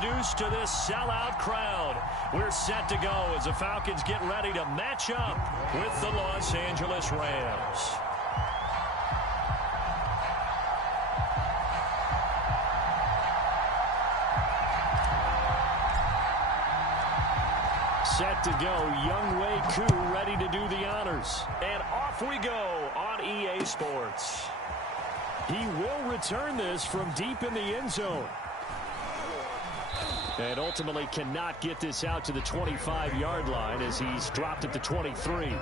introduced to this sellout crowd. We're set to go as the Falcons get ready to match up with the Los Angeles Rams. Set to go, Younghoe Koo ready to do the honors. And off we go on EA Sports. He will return this from deep in the end zone. And ultimately cannot get this out to the 25-yard line as he's dropped at the 23.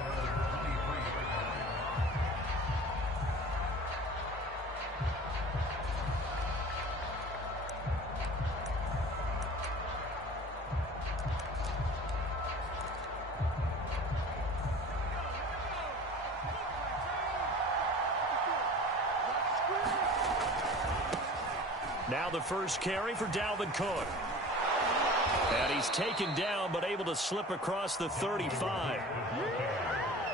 Now the first carry for Dalvin Cook. And he's taken down but able to slip across the 35.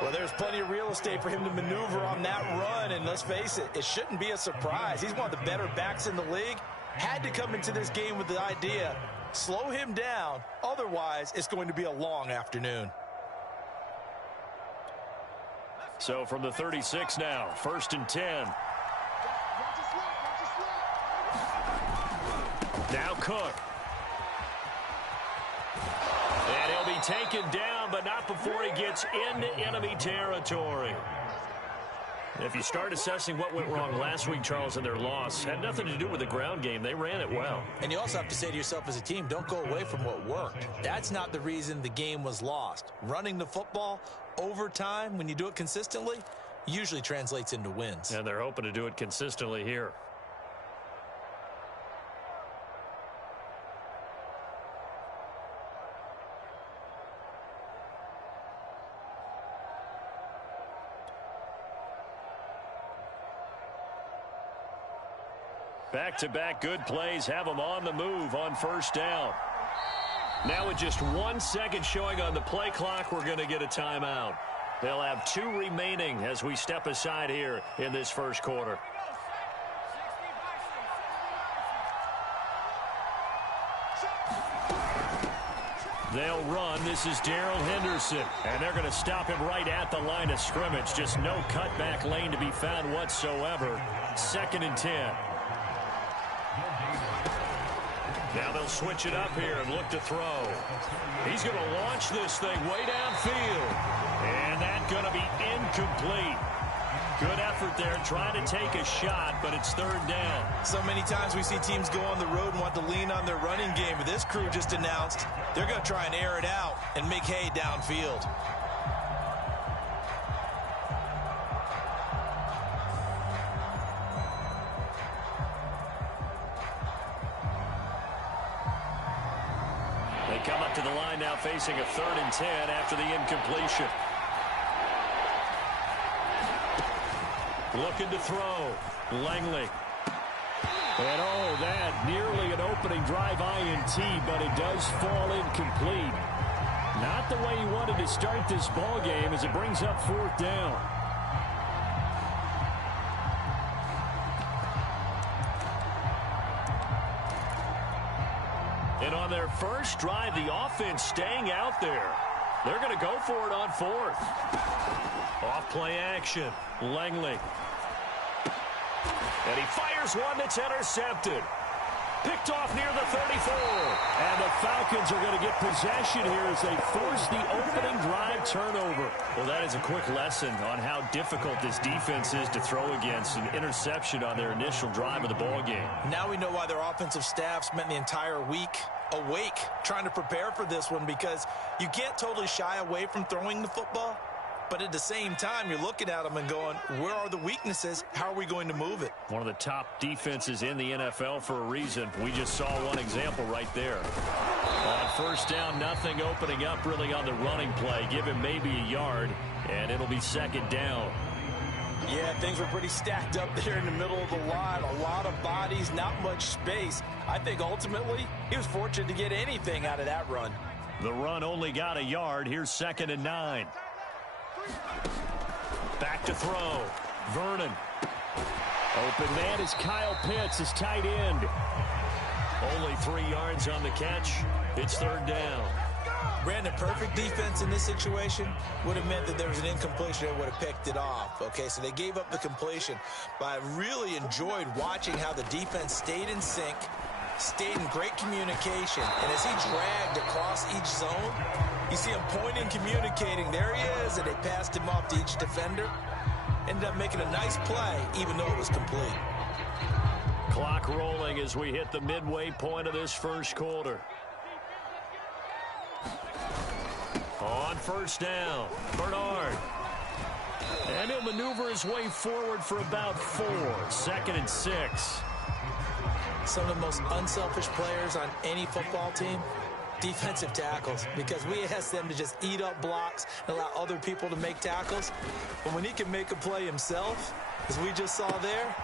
Well, there's plenty of real estate for him to maneuver on that run, and let's face it, it shouldn't be a surprise. He's one of the better backs in the league. Had to come into this game with the idea, slow him down, otherwise it's going to be a long afternoon. So from the 36 now, 1st and 10. Now Cook. And he'll be taken down, but not before he gets into enemy territory. If you start assessing what went wrong last week, Charles, in their loss, had nothing to do with the ground game. They ran it well. And you also have to say to yourself as a team, don't go away from what worked. That's not the reason the game was lost. Running the football over time, when you do it consistently, usually translates into wins. And they're hoping to do it consistently here. Back-to-back good plays have them on the move on 1st down. Now with just 1 second showing on the play clock, we're going to get a timeout. They'll have 2 remaining as we step aside here in this first quarter. They'll run. This is Darrell Henderson. And they're going to stop him right at the line of scrimmage. Just no cutback lane to be found whatsoever. 2nd and 10. Now they'll switch it up here and look to throw. He's going to launch this thing way downfield. And that's going to be incomplete. Good effort there, trying to take a shot, but it's 3rd down. So many times we see teams go on the road and want to lean on their running game, but this crew just announced they're going to try and air it out and make hay downfield. They come up to the line now facing a 3rd and 10 after the incompletion. Looking to throw. Langley. And oh, that nearly an opening drive INT, but it does fall incomplete. Not the way he wanted to start this ball game as it brings up 4th down. And on their first drive, the offense staying out there. They're going to go for it on 4th. Off play action. Langley. And he fires one that's intercepted. Picked off near the 34. And the Falcons are going to get possession here as they force the opening drive turnover. Well, that is a quick lesson on how difficult this defense is to throw against. An interception on their initial drive of the ball game. Now we know why their offensive staff spent the entire week awake trying to prepare for this one, because you can't totally shy away from throwing the football. But at the same time, you're looking at them and going, where are the weaknesses? How are we going to move it? One of the top defenses in the NFL for a reason. We just saw one example right there. On 1st down, nothing opening up really on the running play. Give him maybe a yard, and it'll be 2nd down. Yeah, things were pretty stacked up there in the middle of the line. A lot of bodies, not much space. I think ultimately he was fortunate to get anything out of that run. The run only got a yard. Here's 2nd and 9. Back to throw. Vernon. Open man is Kyle Pitts, his tight end. Only 3 yards on the catch. It's third down. Brandon, perfect defense in this situation would have meant that there was an incompletion that would have picked it off. Okay, so they gave up the completion. But I really enjoyed watching how the defense stayed in sync, stayed in great communication. And as he dragged across each zone, you see him pointing, communicating. There he is, and they passed him off to each defender. Ended up making a nice play, even though it was complete. Clock rolling as we hit the midway point of this first quarter. On first down, Bernard. And he'll maneuver his way forward for about 4. 2nd and 6. Some of the most unselfish players on any football team, defensive tackles, because we ask them to just eat up blocks and allow other people to make tackles. But when he can make a play himself, as we just saw there,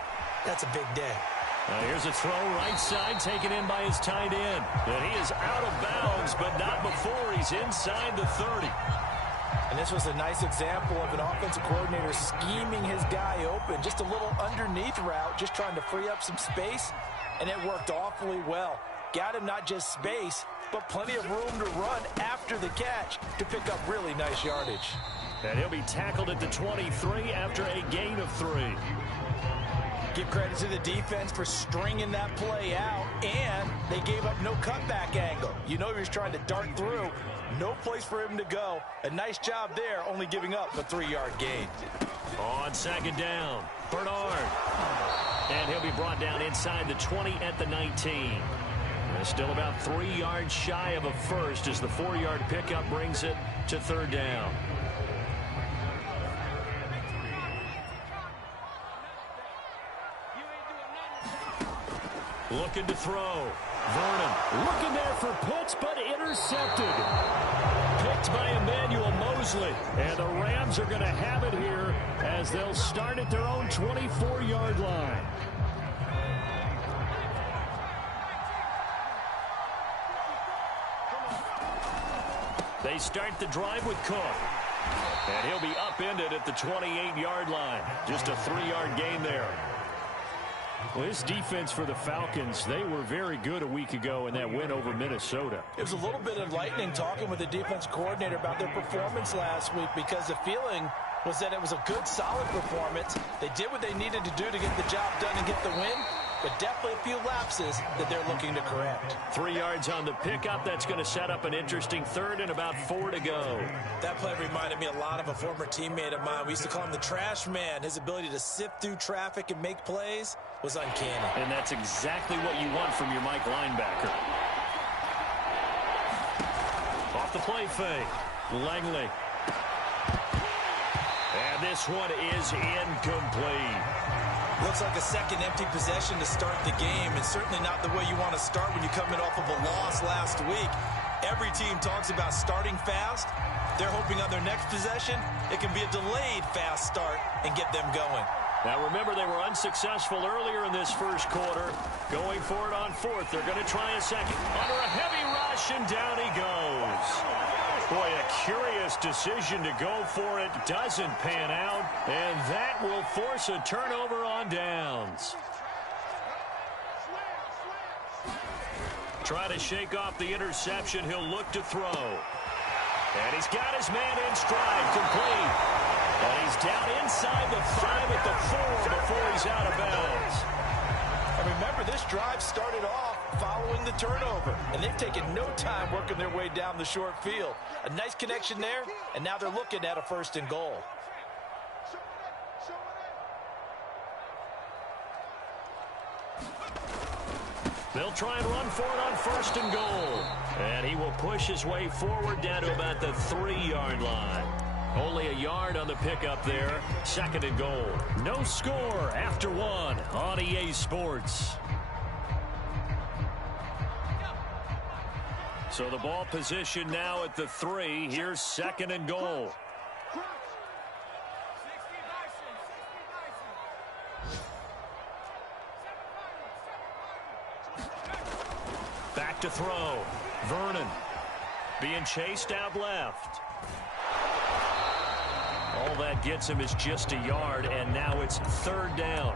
that's a big day. Here's a throw right side taken in by his tight end. And he is out of bounds, but not before he's inside the 30. And this was a nice example of an offensive coordinator scheming his guy open. Just a little underneath route, just trying to free up some space, and it worked awfully well. Got him not just space, but plenty of room to run after the catch to pick up really nice yardage. And he'll be tackled at the 23 after a gain of 3. Give credit to the defense for stringing that play out, and they gave up no cutback angle. You know he was trying to dart through. No place for him to go. A nice job there, only giving up a 3-yard gain. On 2nd down, Bernard. And he'll be brought down inside the 20 at the 19. And still about 3 yards shy of a first as the 4-yard pickup brings it to third down. Looking to throw. Vernon looking there for Pitts, but intercepted. Picked by Emmanuel Mosley. And the Rams are going to have it here as they'll start at their own 24-yard line. They start the drive with Cook. And he'll be upended at the 28-yard line. Just a 3-yard gain there. Well, this defense for the Falcons, they were very good a week ago in that win over Minnesota. It was a little bit enlightening talking with the defense coordinator about their performance last week, because the feeling was that it was a good, solid performance. They did what they needed to do to get the job done and get the win, but definitely a few lapses that they're looking to correct. 3 yards on the pickup. That's going to set up an interesting third and about 4 to go. That play reminded me a lot of a former teammate of mine. We used to call him the trash man. His ability to sift through traffic and make plays was uncanny. And that's exactly what you want from your Mike linebacker. Off the play fake. Langley. And this one is incomplete. Looks like a second empty possession to start the game, and certainly not the way you want to start when you're coming off of a loss last week. Every team talks about starting fast. They're hoping on their next possession, it can be a delayed fast start and get them going. Now remember, they were unsuccessful earlier in this first quarter. Going for it on 4th. They're going to try a second. Under a heavy rush, and down he goes. Boy, a curious decision to go for it. Doesn't pan out, and that will force a turnover on downs. Try to shake off the interception. He'll look to throw. And he's got his man in stride, complete. And he's down inside the 5 at the 4 before he's out of bounds. And remember, this drive started off following the turnover, and they've taken no time working their way down the short field. A nice connection there, and now they're looking at a 1st and goal. They'll try and run for it on 1st and goal. And he will push his way forward down to about the 3-yard line. Only a yard on the pickup there. 2nd and goal. No score after 1 on EA Sports. So the ball position now at the 3. Here's 2nd and goal. Back to throw. Vernon being chased out left. All that gets him is just a yard, and now it's 3rd down.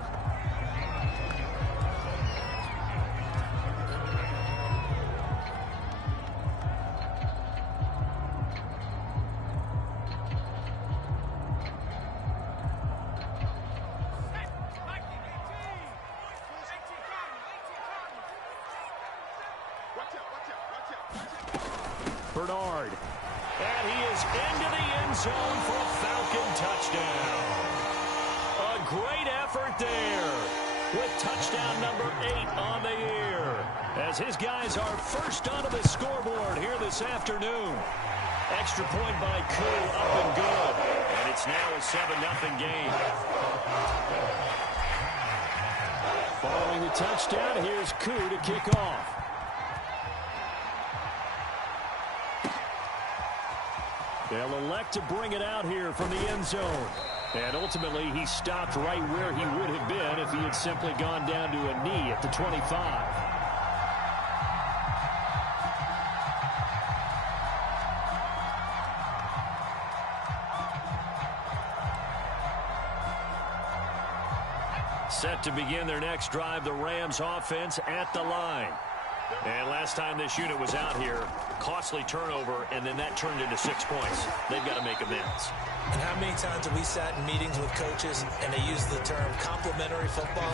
Bernard. And he is into the end zone for a Falcon touchdown. A great effort there with touchdown number 8 on the year, as his guys are first onto the scoreboard here this afternoon. Extra point by Koo, up and good. And it's now a 7-0 game. Following the touchdown, here's Koo to kick off. They'll elect to bring it out here from the end zone. And ultimately, he stopped right where he would have been if he had simply gone down to a knee at the 25. Set to begin their next drive, the Rams offense at the line. And last time this unit was out here, costly turnover, and then that turned into 6 points. They've got to make amends. And how many times have we sat in meetings with coaches and they use the term complementary football?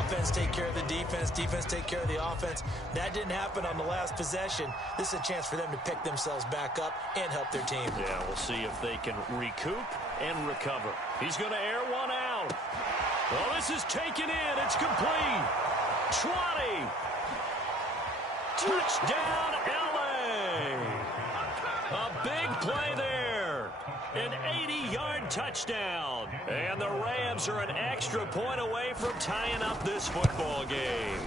Offense take care of the defense, defense take care of the offense. That didn't happen on the last possession. This is a chance for them to pick themselves back up and help their team. Yeah, we'll see if they can recoup and recover. He's going to air one out. Well, this is taken in. It's complete. 20. Touchdown, LA. A big play there. An 80-yard touchdown. And the Rams are an extra point away from tying up this football game.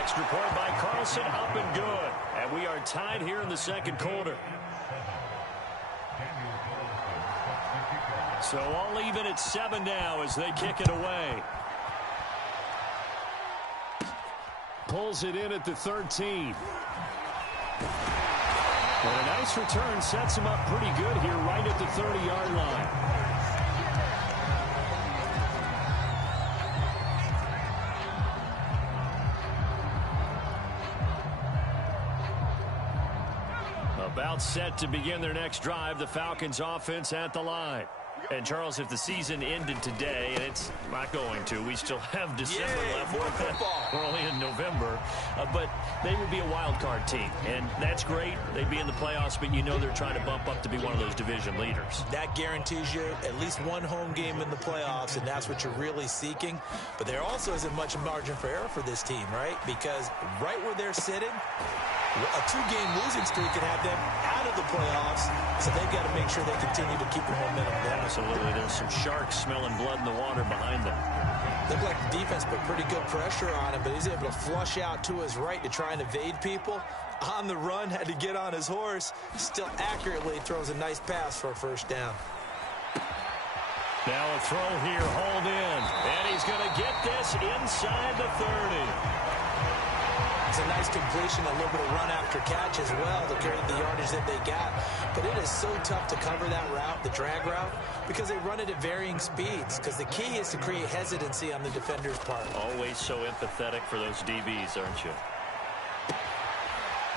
Extra point by Carlson, up and good. And we are tied here in the second quarter. So all even at 7 now as they kick it away. Pulls it in at the 13. And a nice return sets him up pretty good here right at the 30-yard line. About set to begin their next drive, the Falcons offense at the line. And, Charles, if the season ended today, and it's not going to, we still have December left. We're only in November. But they would be a wild card team, and that's great. They'd be in the playoffs, but you know they're trying to bump up to be one of those division leaders. That guarantees you at least one home game in the playoffs, and that's what you're really seeking. But there also isn't much margin for error for this team, right? Because right where they're sitting, a 2-game losing streak could have them out of the playoffs, so they've got to make sure they continue to keep the momentum going. Absolutely. There's some sharks smelling blood in the water behind them. Looked like the defense put pretty good pressure on him, but he's able to flush out to his right to try and evade people. On the run, had to get on his horse. Still accurately throws a nice pass for a first down. Now a throw here, hold in. And he's going to get this inside the 30. It's a nice completion, a little bit of run after catch as well to carry the yardage that they got. But it is so tough to cover that route, the drag route, because they run it at varying speeds. Because the key is to create hesitancy on the defender's part. Always so empathetic for those DBs, aren't you?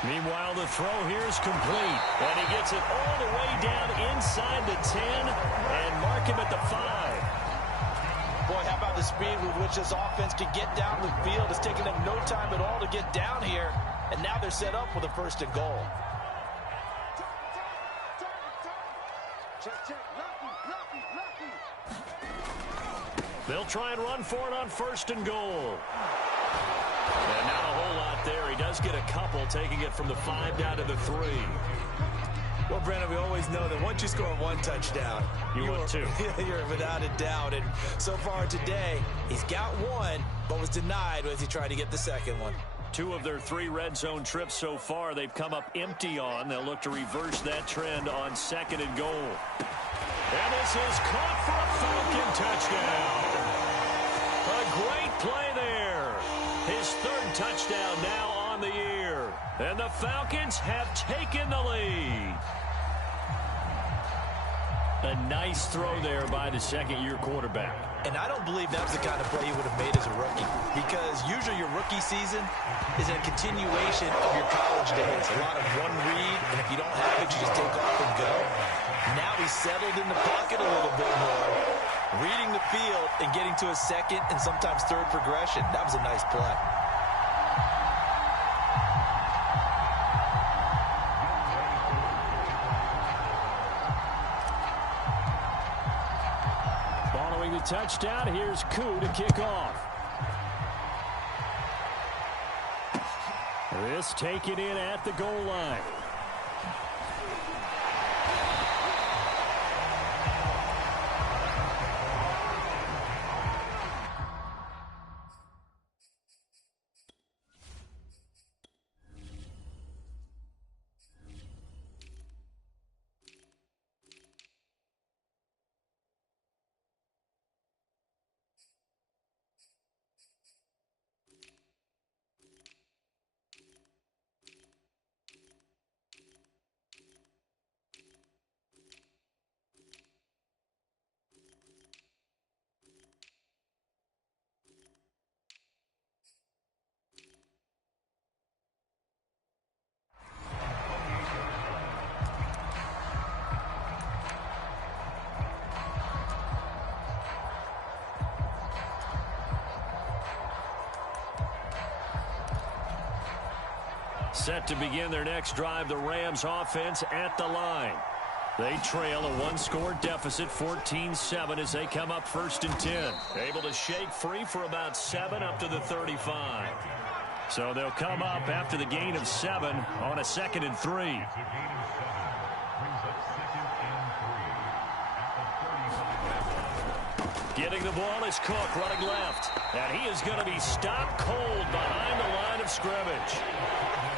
Meanwhile, the throw here is complete. And he gets it all the way down inside the 10 and mark him at the 5. Boy, how about the speed with which this offense can get down the field? It's taking them no time at all to get down here. And now they're set up with a 1st and goal. They'll try and run for it on 1st and goal. And not a whole lot there. He does get a couple, taking it from the 5 down to the 3. Well, Brandon, we always know that once you score one touchdown, you want two. You're without a doubt. And so far today, he's got one, but was denied as he tried to get the second one. 2 of their 3 red zone trips so far, they've come up empty on. They'll look to reverse that trend on 2nd and goal. And this is caught for a Falcon touchdown. A great play there. His 3rd touchdown now on the year. And the Falcons have taken the lead. A nice throw there by the 2nd-year quarterback. And I don't believe that was the kind of play he would have made as a rookie, because usually your rookie season is a continuation of your college days. A lot of one read, and if you don't have it, you just take off and go. Now he's settled in the pocket a little bit more, reading the field and getting to a 2nd and sometimes 3rd progression. That was a nice play. touchdown. Here's Koo to kick off. This taken in at the goal line. Set to begin their next drive, the Rams offense at the line. They trail a one-score deficit, 14-7, as they come up 1st and 10. Able to shake free for about 7 up to the 35. So they'll come up after the gain of 7 on a 2nd and 3. Getting the ball is Cook running left. And he is going to be stopped cold behind the line of scrimmage.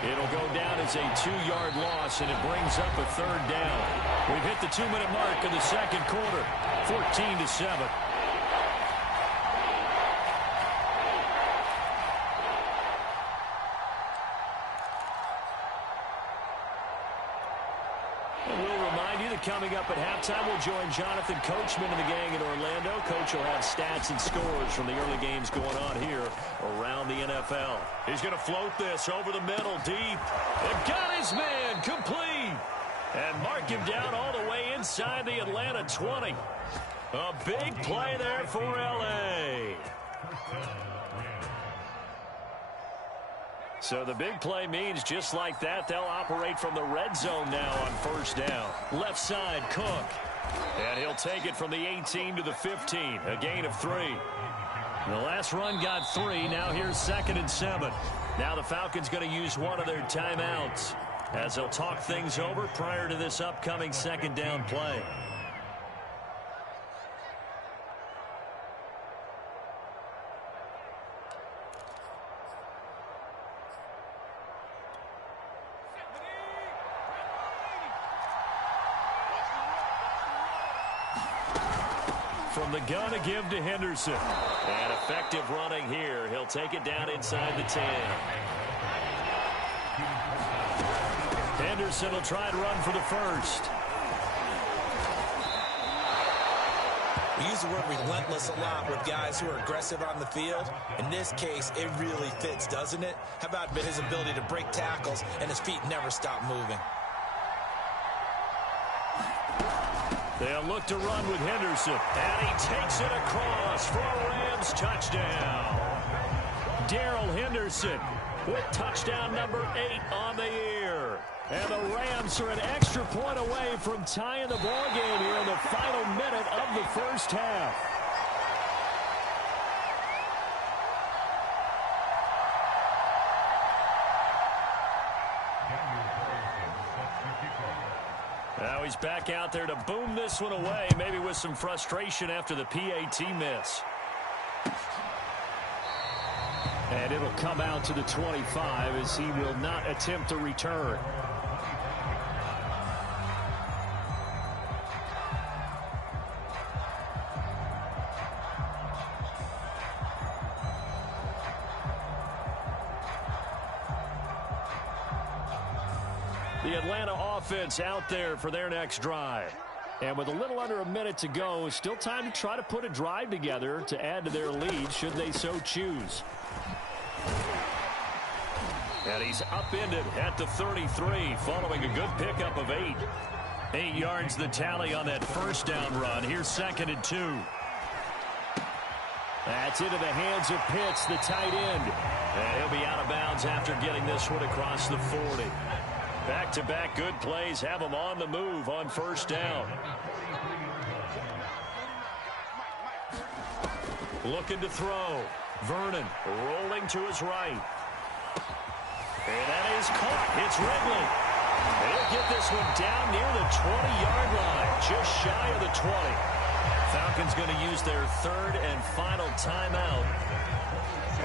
It'll go down as a 2-yard loss, and it brings up a 3rd down. We've hit the 2-minute mark of the 2nd quarter, 14-7. Coming up at halftime, we'll join Jonathan Coachman and the gang in Orlando. Coach will have stats and scores from the early games going on here around the NFL. He's going to float this over the middle, deep. And got his man complete. And mark him down all the way inside the Atlanta 20. A big play there for L.A. So the big play means just like that, they'll operate from the red zone now on 1st down. Left side, Cook. And he'll take it from the 18 to the 15, a gain of 3. The last run got 3. Now here's 2nd and 7. Now the Falcons going to use one of their timeouts as they'll talk things over prior to this upcoming 2nd down play. From the gun to give to Henderson. And effective running here. He'll take it down inside the 10. Henderson will try and run for the 1st. We use the word relentless a lot with guys who are aggressive on the field. In this case, it really fits, doesn't it? How about his ability to break tackles and his feet never stop moving? They'll look to run with Henderson. And he takes it across for a Rams touchdown. Darrell Henderson with touchdown number 8 on the year. And the Rams are an extra point away from tying the ball game here in the final minute of the 1st half. Now he's back out there to boom this one away, maybe with some frustration after the PAT miss. And it'll come out to the 25 as he will not attempt to return. The Atlanta offense out there for their next drive. And with a little under a minute to go, still time to try to put a drive together to add to their lead should they so choose. And he's upended at the 33 following a good pickup of 8. 8 yards the tally on that 1st down run. Here's 2nd and 2. That's into the hands of Pitts, the tight end. And he'll be out of bounds after getting this one across the 40. Back-to-back good plays have them on the move on 1st down. Looking to throw. Vernon rolling to his right. And that is caught. It's Ridley. And he'll get this one down near the 20-yard line, just shy of the 20. Falcons going to use their third and final timeout,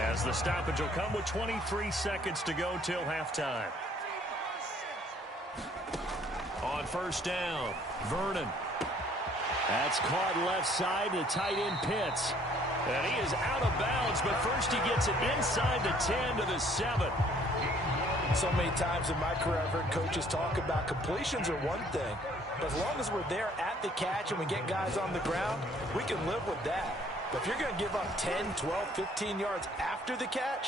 as the stoppage will come with 23 seconds to go till halftime. On first down, Vernon. That's caught left side to tight end Pitts. And he is out of bounds, but first he gets it inside the 10 to the 7. So many times in my career I've heard coaches talk about completions are one thing. But as long as we're there at the catch and we get guys on the ground, we can live with that. But if you're going to give up 10, 12, 15 yards after the catch,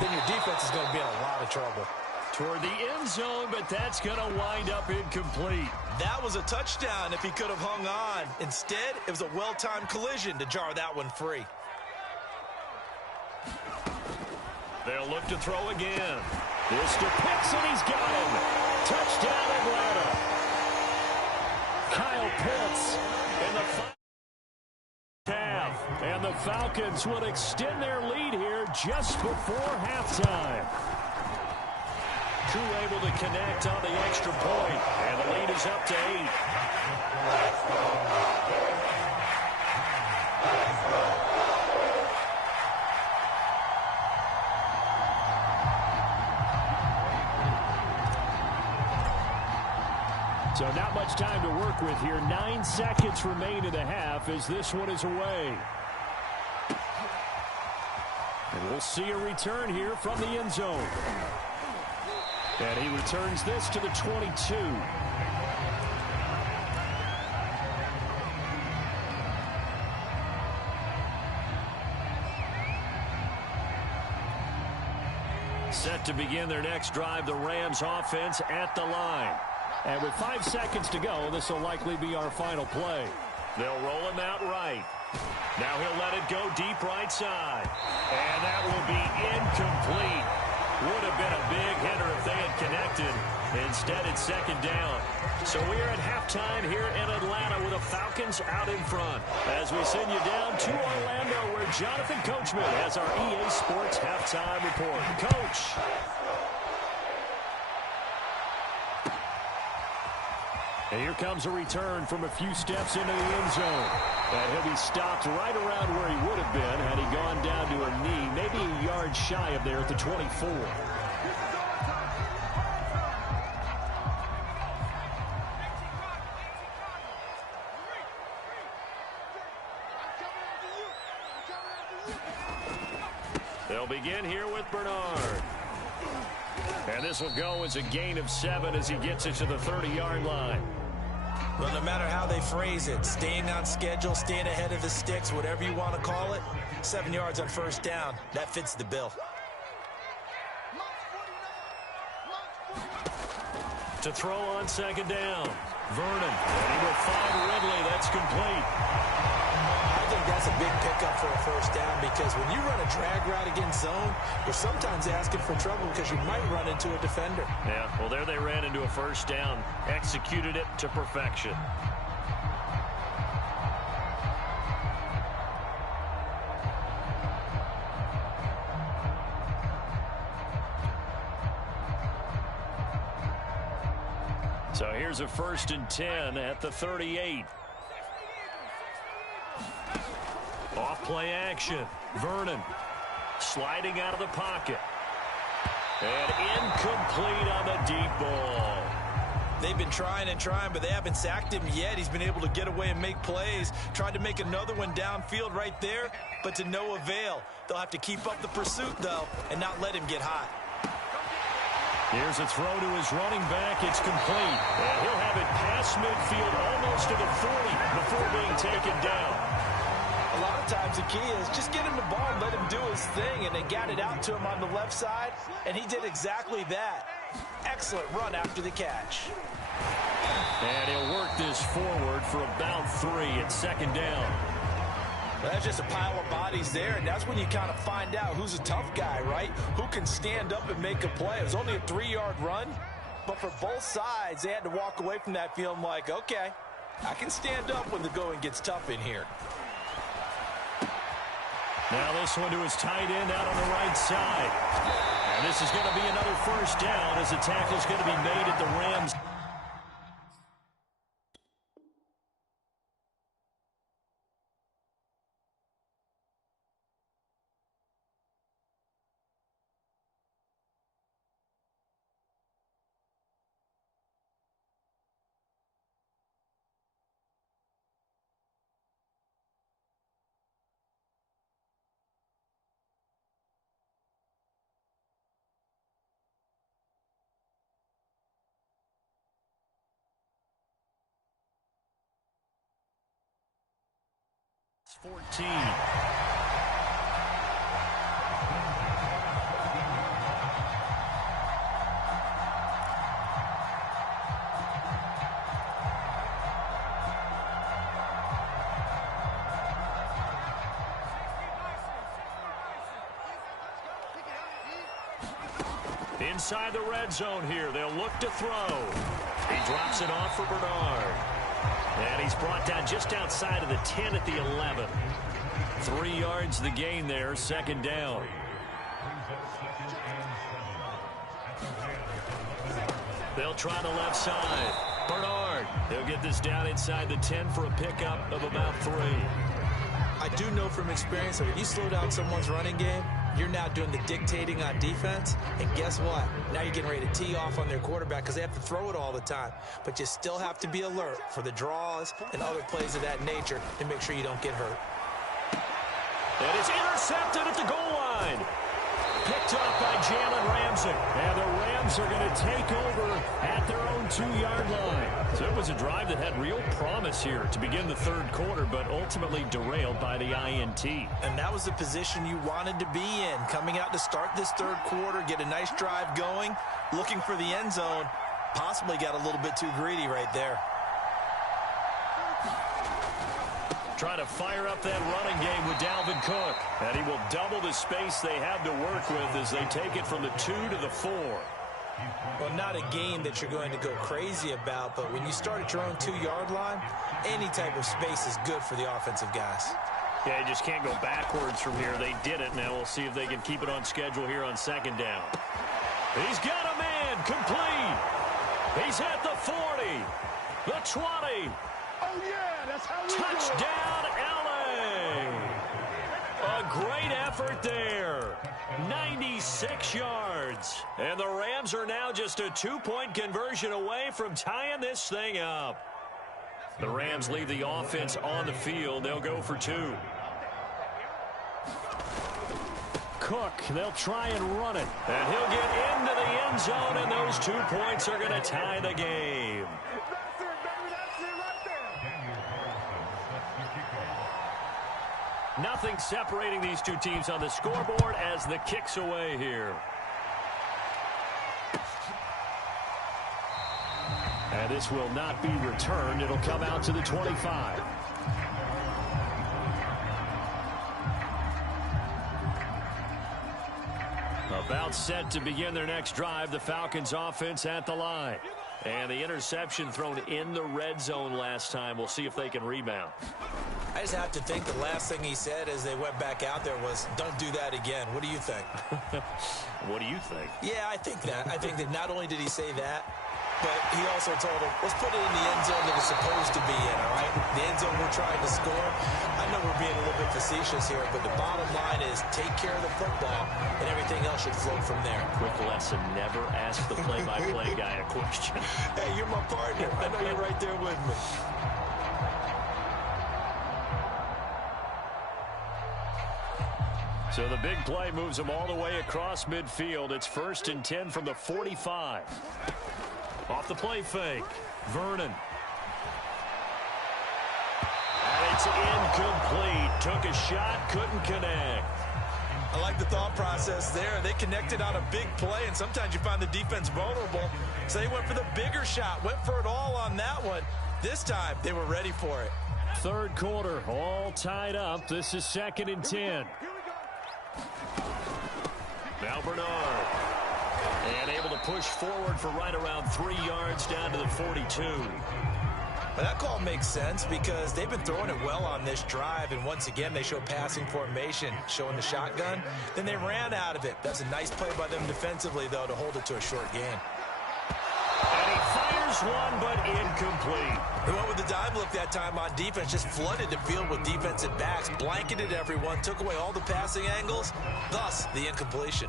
then your defense is going to be in a lot of trouble. Toward the end zone, but that's going to wind up incomplete. That was a touchdown if he could have hung on. Instead, it was a well-timed collision to jar that one free. They'll look to throw again. This to Pitts, and he's got him. Touchdown, Atlanta. Kyle Pitts in the half. And the Falcons will extend their lead here just before halftime. Crew able to connect on the extra point, and the lead is up to 8. So not much time to work with here. 9 seconds remain in the half as this one is away. And we'll see a return here from the end zone. And he returns this to the 22. Set to begin their next drive, the Rams offense at the line. And with 5 seconds to go, this will likely be our final play. They'll roll him out right. Now he'll let it go deep right side. And that will be incomplete. Would have been a big hitter if they had connected. Instead, it's second down. So we are at halftime here in Atlanta with the Falcons out in front. As we send you down to Orlando, where Jonathan Coachman has our EA Sports halftime report. Coach. And here comes a return from a few steps into the end zone. And he'll be stopped right around where he would have been had he gone down to a knee, maybe a yard shy of there at the 24. They'll begin here with Bernard. And this will go as a gain of 7 as he gets it to the 30-yard line. Well, no matter how they phrase it, staying on schedule, staying ahead of the sticks, whatever you want to call it, 7 yards on first down, that fits the bill. To throw on second down, Vernon. And he will find Ridley. That's complete. I think that's a big pickup for a first down, because when you run a drag route against zone, you're sometimes asking for trouble because you might run into a defender. Yeah, well, there they ran into a first down, executed it to perfection. So here's a 1st and 10 at the 38. Off play action. Vernon sliding out of the pocket. And incomplete on the deep ball. They've been trying and trying, but they haven't sacked him yet. He's been able to get away and make plays. Tried to make another one downfield right there, but to no avail. They'll have to keep up the pursuit, though, and not let him get hot. Here's a throw to his running back. It's complete. And he'll have it past midfield almost to the 40 before being taken down. A lot of times the key is just get him the ball and let him do his thing, and they got it out to him on the left side, and he did exactly that. Excellent run after the catch. And he'll work this forward for about 3 at second down. That's just a pile of bodies there, and that's when you kind of find out who's a tough guy, right? Who can stand up and make a play. It was only a 3-yard run, but for both sides, they had to walk away from that feeling like, okay, I can stand up when the going gets tough in here. Now this one to his tight end out on the right side. And this is going to be another first down as the tackle is going to be made at the Rams. It's 14. Inside the red zone here. They'll look to throw. He drops it off for Bernard. And he's brought down just outside of the 10 at the 11. 3 yards the gain there, second down. They'll try the left side. Bernard, he'll get this down inside the 10 for a pickup of about 3. I do know from experience that when you slow down someone's running game, you're now doing the dictating on defense. And guess what? Now you're getting ready to tee off on their quarterback because they have to throw it all the time. But you still have to be alert for the draws and other plays of that nature to make sure you don't get hurt. And it's intercepted at the goal line. Picked up by Jalen Ramsey. And the Rams are going to take over at their own 2-yard line. So it was a drive that had real promise here to begin the third quarter, but ultimately derailed by the INT. And that was the position you wanted to be in. Coming out to start this third quarter, get a nice drive going, looking for the end zone. Possibly got a little bit too greedy right there. Trying to fire up that running game with Dalvin Cook. And he will double the space they have to work with as they take it from the 2 to the 4. Well, not a game that you're going to go crazy about, but when you start at your own 2-yard line, any type of space is good for the offensive guys. Yeah, you just can't go backwards from here. They did it. Now we'll see if they can keep it on schedule here on second down. He's got a man complete. He's at the 40, the 20. Oh, yeah, that's how we Touchdown, LA. A great effort there. 96 yards. And the Rams are now just a 2-point conversion away from tying this thing up. The Rams leave the offense on the field. They'll go for 2. Cook, they'll try and run it. And he'll get into the end zone, and those 2 points are going to tie the game. That's it, baby. That's it right there. Nothing separating these two teams on the scoreboard as the kick's away here. And this will not be returned. It'll come out to the 25. About set to begin their next drive, the Falcons offense at the line. And the interception thrown in the red zone last time. We'll see if they can rebound. I just have to think the last thing he said as they went back out there was, don't do that again. What do you think? What do you think? Yeah, I think that. I think that not only did he say that, but he also told him, let's put it in the end zone that it's supposed to be in, all right? The end zone we're trying to score. I know we're being a little bit facetious here, but the bottom line is take care of the football, and everything else should flow from there. Quick lesson, never ask the play-by-play guy a question. Hey, you're my partner. I know you're right there with me. So the big play moves them all the way across midfield. It's 1st and 10 from the 45. Off the play fake, Vernon. And it's incomplete. Took a shot, couldn't connect. I like the thought process there. They connected on a big play, and sometimes you find the defense vulnerable. So they went for the bigger shot, went for it all on that one. This time, they were ready for it. Third quarter, all tied up. This is 2nd and 10. Now Bernard. And able to push forward for right around 3 yards down to the 42. Well, that call makes sense because they've been throwing it well on this drive, and once again, they show passing formation, showing the shotgun. Then they ran out of it. That's a nice play by them defensively, though, to hold it to a short gain. And he fires one, but incomplete. They went with the dime look that time on defense, just flooded the field with defensive backs, blanketed everyone, took away all the passing angles, thus the incompletion.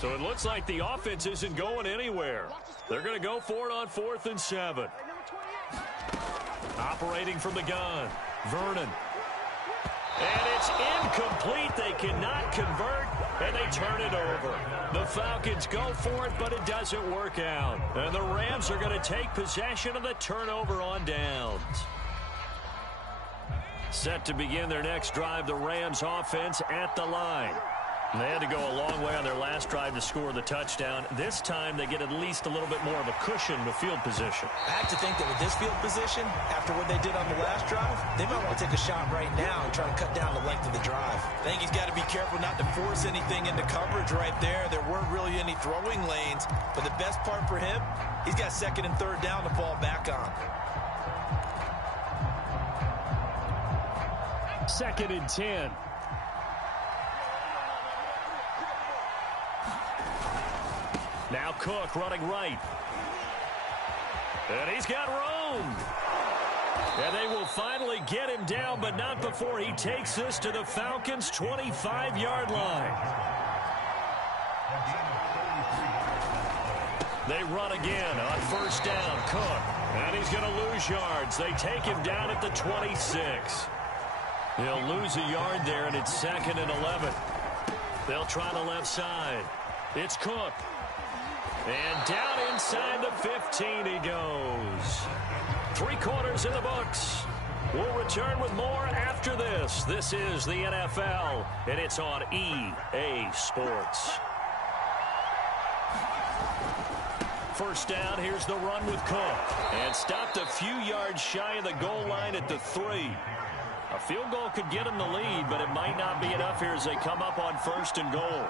So it looks like the offense isn't going anywhere. They're going to go for it on 4th and 7. Operating from the gun, Vernon. And it's incomplete. They cannot convert, and they turn it over. The Falcons go for it, but it doesn't work out. And the Rams are going to take possession of the turnover on downs. Set to begin their next drive, the Rams offense at the line. They had to go a long way on their last drive to score the touchdown. This time, they get at least a little bit more of a cushion to field position. I have to think that with this field position, after what they did on the last drive, they might want to take a shot right now and try to cut down the length of the drive. I think he's got to be careful not to force anything into coverage right there. There weren't really any throwing lanes, but the best part for him, he's got 2nd and 3rd down to fall back on. 2nd and 10. Now Cook running right. And he's got room. And they will finally get him down, but not before he takes this to the Falcons' 25-yard line. They run again on 1st down. Cook. And he's going to lose yards. They take him down at the 26. He'll lose a yard there, and it's 2nd and 11. They'll try the left side. It's Cook. And down inside the 15 he goes. 3 quarters in the books. We'll return with more after this. This is the NFL, and it's on EA Sports. 1st down, here's the run with Cook. And stopped a few yards shy of the goal line at the 3. A field goal could get him the lead, but it might not be enough here as they come up on 1st and goal.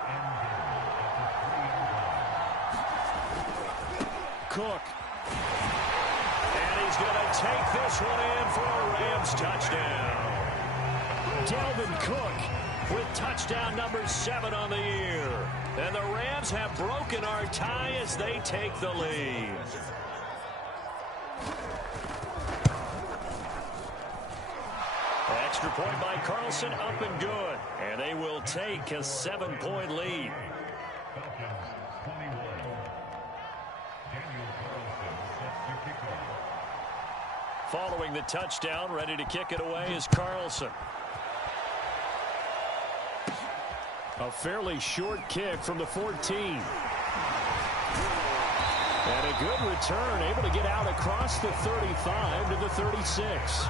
Cook. And he's going to take this one in for a Rams touchdown. Dalvin Cook with touchdown number 7 on the year. And the Rams have broken our tie as they take the lead. Extra point by Carlson, up and good. And they will take a 7-point lead. Following the touchdown, ready to kick it away is Carlson. A fairly short kick from the 14. And a good return, able to get out across the 35 to the 36.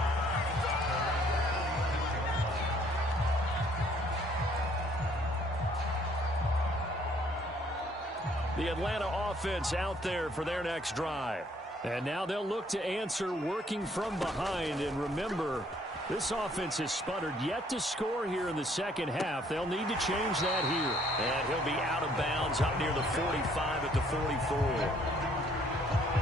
The Atlanta offense out there for their next drive. And now they'll look to answer working from behind. And remember, this offense has sputtered yet to score here in the 2nd half. They'll need to change that here. And he'll be out of bounds up near the 45 at the 44.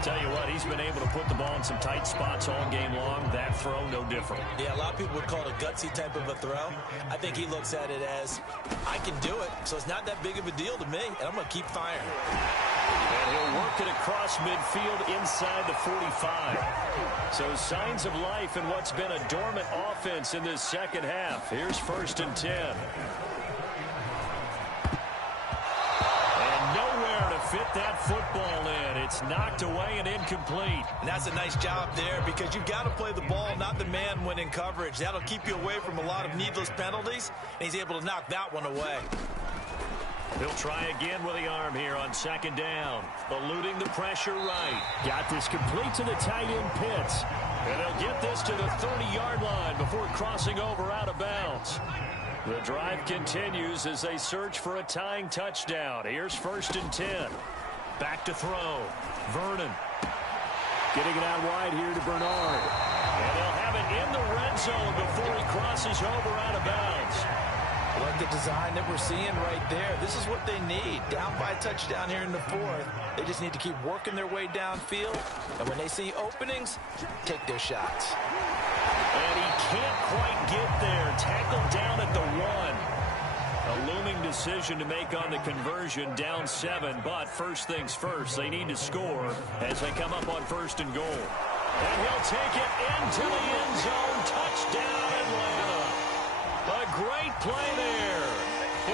Tell you what, he's been able to put the ball in some tight spots all game long. That throw, no different. Yeah, a lot of people would call it a gutsy type of a throw. I think he looks at it as, I can do it, so it's not that big of a deal to me, and I'm going to keep firing. And he'll work it across midfield inside the 45. So signs of life in what's been a dormant offense in this 2nd half. Here's 1st and 10. And nowhere to fit that football in. It's knocked away and incomplete. And that's a nice job there because you've got to play the ball, not the man when in coverage. That'll keep you away from a lot of needless penalties, and he's able to knock that one away. He'll try again with the arm here on 2nd down. Eluding the pressure right. Got this complete to the tight end Pitts. And they'll get this to the 30-yard line before crossing over out of bounds. The drive continues as they search for a tying touchdown. Here's 1st and 10. Back to throw. Vernon. Getting it out wide here to Bernard. And they'll have it in the red zone before he crosses over out of bounds. I like the design that we're seeing right there. This is what they need. Down by a touchdown here in the fourth. They just need to keep working their way downfield. And when they see openings, take their shots. And he can't quite get there. Tackled down at the 1. A looming decision to make on the conversion, down 7. But first things first, they need to score as they come up on 1st and goal. And he'll take it into the end zone. Touchdown, Atlanta. A great play there.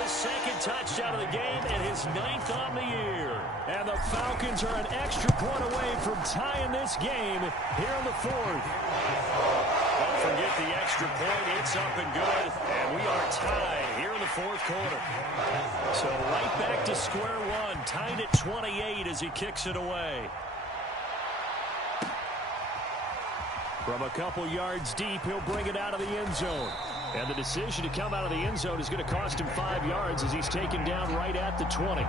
His second touchdown of the game and his 9th on the year. And the Falcons are an extra point away from tying this game here in the 4th. Don't forget the extra point. It's up and good. And we are tied here in the 4th quarter. So right back to square one. Tied at 28 as he kicks it away. From a couple yards deep, he'll bring it out of the end zone. And the decision to come out of the end zone is going to cost him 5 yards as he's taken down right at the 20.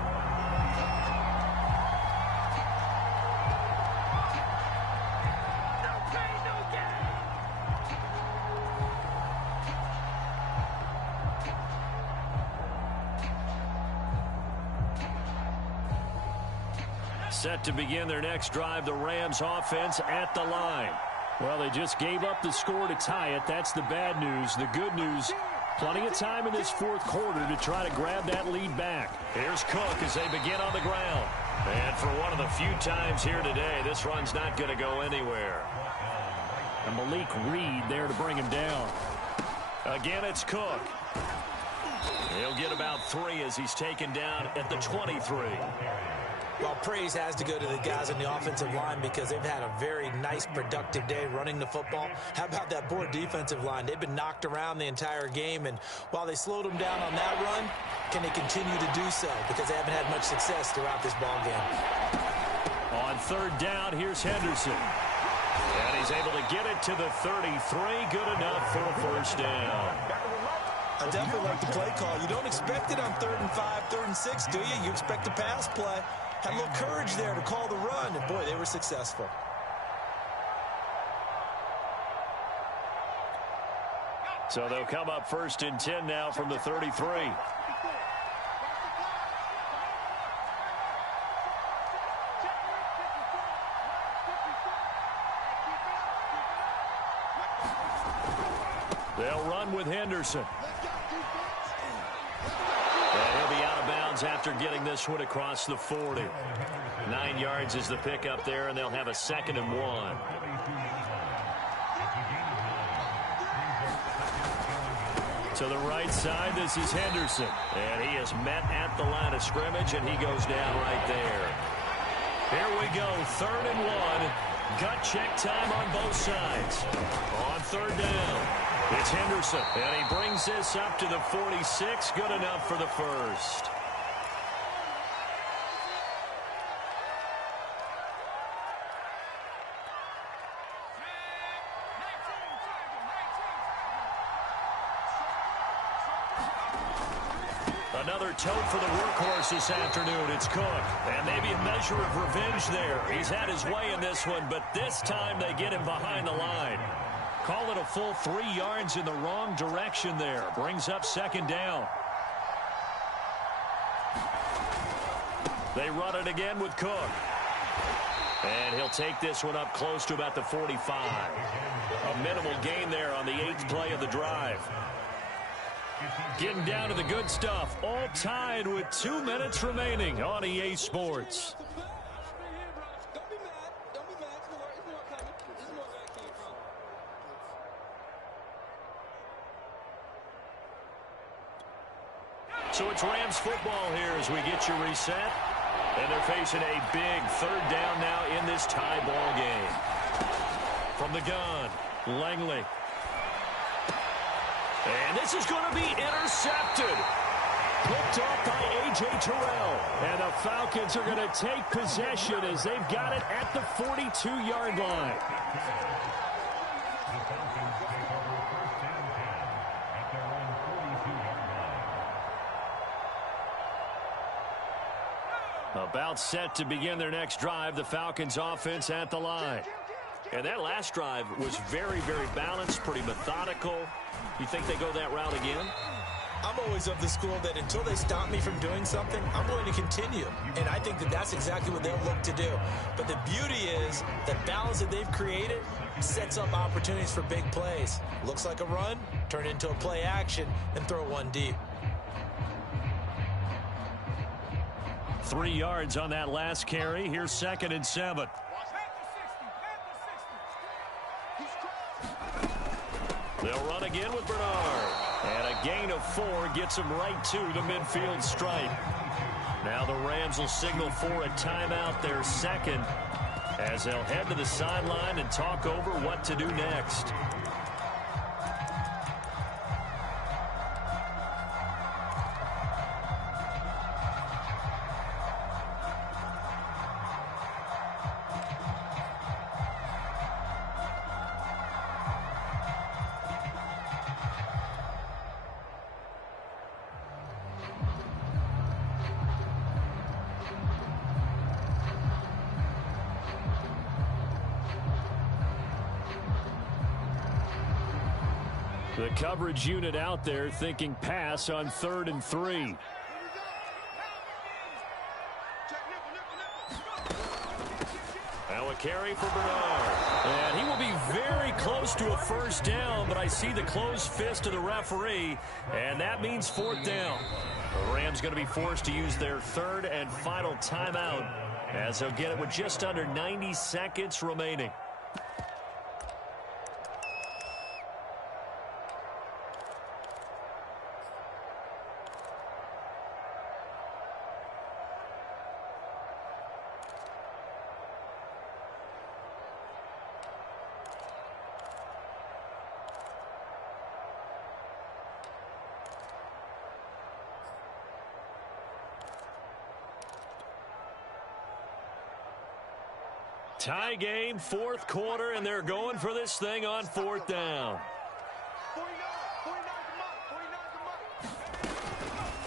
Set to begin their next drive, the Rams offense at the line. Well, they just gave up the score to tie it. That's the bad news. The good news, plenty of time in this 4th quarter to try to grab that lead back. Here's Cook as they begin on the ground. And for one of the few times here today, this run's not going to go anywhere. And Malik Reed there to bring him down. Again, it's Cook. He'll get about 3 as he's taken down at the 23. Well, praise has to go to the guys on the offensive line because they've had a very nice, productive day running the football. How about that poor defensive line? They've been knocked around the entire game, and while they slowed them down on that run, can they continue to do so? Because they haven't had much success throughout this ball game. On 3rd down, here's Henderson. And he's able to get it to the 33. Good enough for a 1st down. I definitely like the play call. You don't expect it on 3rd and 5, 3rd and 6, do you? You expect a pass play. Had a little courage there to call the run, and boy, they were successful. So they'll come up 1st and 10 now from the 33. They'll run with Henderson. And he'll be out of bounds after getting this one across the 40. 9 yards is the pickup there, and they'll have a 2nd and 1. To the right side, this is Henderson. And he is met at the line of scrimmage, and he goes down right there. Here we go, 3rd and 1. Gut check time on both sides. On 3rd down, it's Henderson. And he brings this up to the 46. Good enough for the 1st. Another tote for the workhorse this afternoon. It's Cook. And maybe a measure of revenge there. He's had his way in this one, but this time they get him behind the line. Call it a full 3 yards in the wrong direction there. Brings up 2nd down. They run it again with Cook. And he'll take this one up close to about the 45. A minimal gain there on the 8th play of the drive. Getting down to the good stuff. All tied with 2 minutes remaining on EA Sports. So it's Rams football here as we get you reset. And they're facing a big 3rd down now in this tie ball game. From the gun, Langley. And this is going to be intercepted. Picked off by A.J. Terrell. And the Falcons are going to take possession as they've got it at the 42-yard line. About set to begin their next drive, the Falcons offense at the line. And that last drive was very, very balanced, pretty methodical. You think they go that route again? I'm always of the school that until they stop me from doing something, I'm going to continue. And I think that that's exactly what they'll look to do. But the beauty is the balance that they've created sets up opportunities for big plays. Looks like a run, turn it into a play action, and throw one deep. 3 yards on that last carry. Here's 2nd and 7. They'll run again with Bernard. And a gain of 4 gets him right to the midfield stripe. Now the Rams will signal for a timeout, their second, as they'll head to the sideline and talk over what to do next. The coverage unit out there thinking pass on 3rd and 3. Now a carry for Bernard. And he will be very close to a first down, but I see the closed fist of the referee, and that means 4th down. The Rams going to be forced to use their 3rd and final timeout, as they'll get it with just under 90 seconds remaining. Tie game, 4th quarter, and they're going for this thing on 4th down.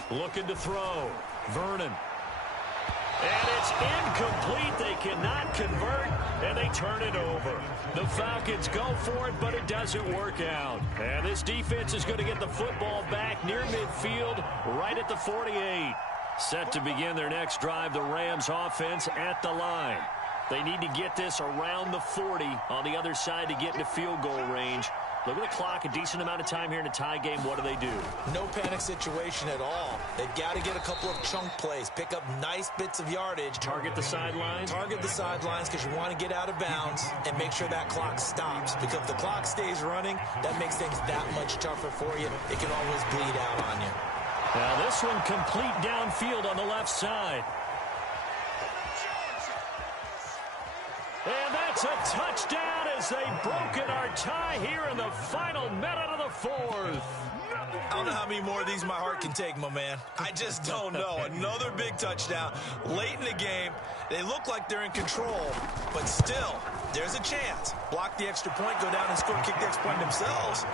Looking to throw. Vernon. And it's incomplete. They cannot convert, and they turn it over. The Falcons go for it, but it doesn't work out. And this defense is going to get the football back near midfield, right at the 48. Set to begin their next drive, the Rams offense at the line. They need to get this around the 40 on the other side to get into field goal range. Look at the clock, a decent amount of time here in a tie game. What do they do? No panic situation at all. They've got to get a couple of chunk plays, pick up nice bits of yardage. Target the sidelines? Target the sidelines because you want to get out of bounds and make sure that clock stops. Because if the clock stays running, that makes things that much tougher for you. It can always bleed out on you. Now this one complete downfield on the left side. And that's a touchdown as they've broken our tie here in the final minute of the 4th. I don't know how many more of these my heart can take, my man. I just don't know. Another big touchdown late in the game. They look like they're in control, but still, there's a chance. Block the extra point, go down and score, kick the extra point themselves.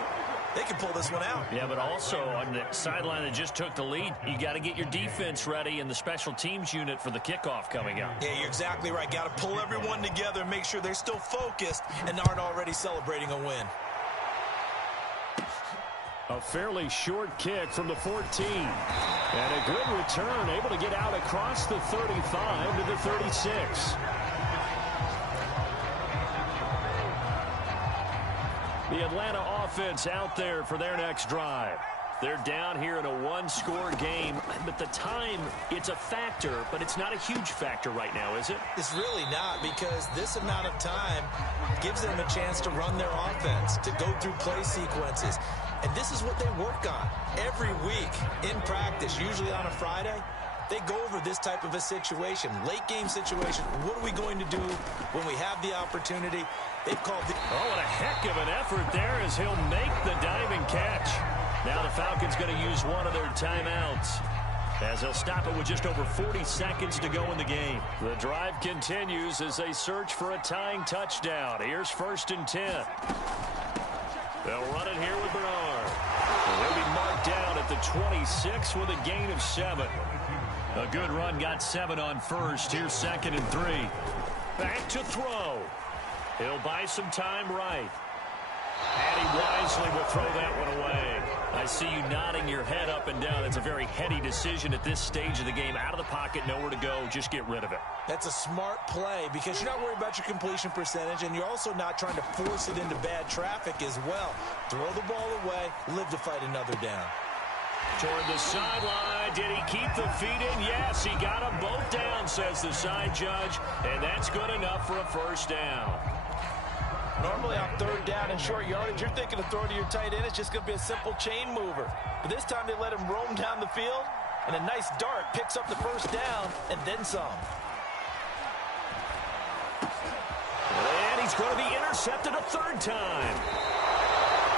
They can pull this one out. Yeah, but also on the sideline that just took the lead, you got to get your defense ready and the special teams unit for the kickoff coming up. Yeah, you're exactly right. Got to pull everyone together and make sure they're still focused and aren't already celebrating a win. A fairly short kick from the 14. And a good return, able to get out across the 35 to the 36. The Atlanta offense out there for their next drive. They're down here in a one-score game, but the time, it's a factor, but it's not a huge factor right now, is it? It's really not, because this amount of time gives them a chance to run their offense, to go through play sequences. And this is what they work on every week in practice, usually on a Friday. They go over this type of a situation, late game situation. What are we going to do when we have the opportunity? They've called the... Oh, and a heck of an effort there as he'll make the diving catch. Now the Falcons going to use one of their timeouts as they'll stop it with just over 40 seconds to go in the game. The drive continues as they search for a tying touchdown. Here's 1st and 10. They'll run it here with Bernard. They'll be marked down at the 26 with a gain of 7. A good run, got 7 on 1st. Here's 2nd and 3. Back to throw. He'll buy some time right. And he wisely will throw that one away. I see you nodding your head up and down. It's a very heady decision at this stage of the game. Out of the pocket, nowhere to go. Just get rid of it. That's a smart play because you're not worried about your completion percentage, and you're also not trying to force it into bad traffic as well. Throw the ball away, live to fight another down. Toward the sideline. Did he keep the feet in? Yes, he got them both down, says the side judge, and that's good enough for a first down. Normally on third down and short yardage, you're thinking of throwing to your tight end. It's just going to be a simple chain mover. But this time they let him roam down the field, and a nice dart picks up the first down and then some. And he's going to be intercepted a third time.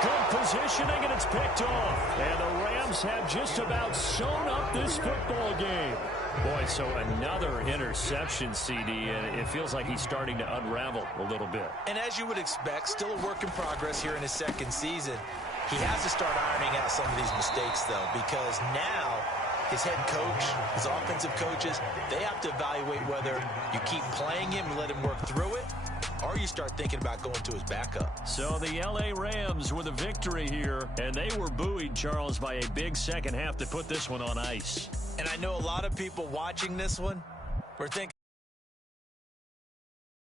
Good positioning, and it's picked off. And the Rams have just about sewn up this football game. Boy, so another interception, CD, and it feels like he's starting to unravel a little bit. And as you would expect, still a work in progress here in his second season. He has to start ironing out some of these mistakes, though, because now his head coach, his offensive coaches, they have to evaluate whether you keep playing him and let him work through it, or you start thinking about going to his backup. So the L.A. Rams with a victory here, and they were buoyed, Charles, by a big second half to put this one on ice. And I know a lot of people watching this one were thinking,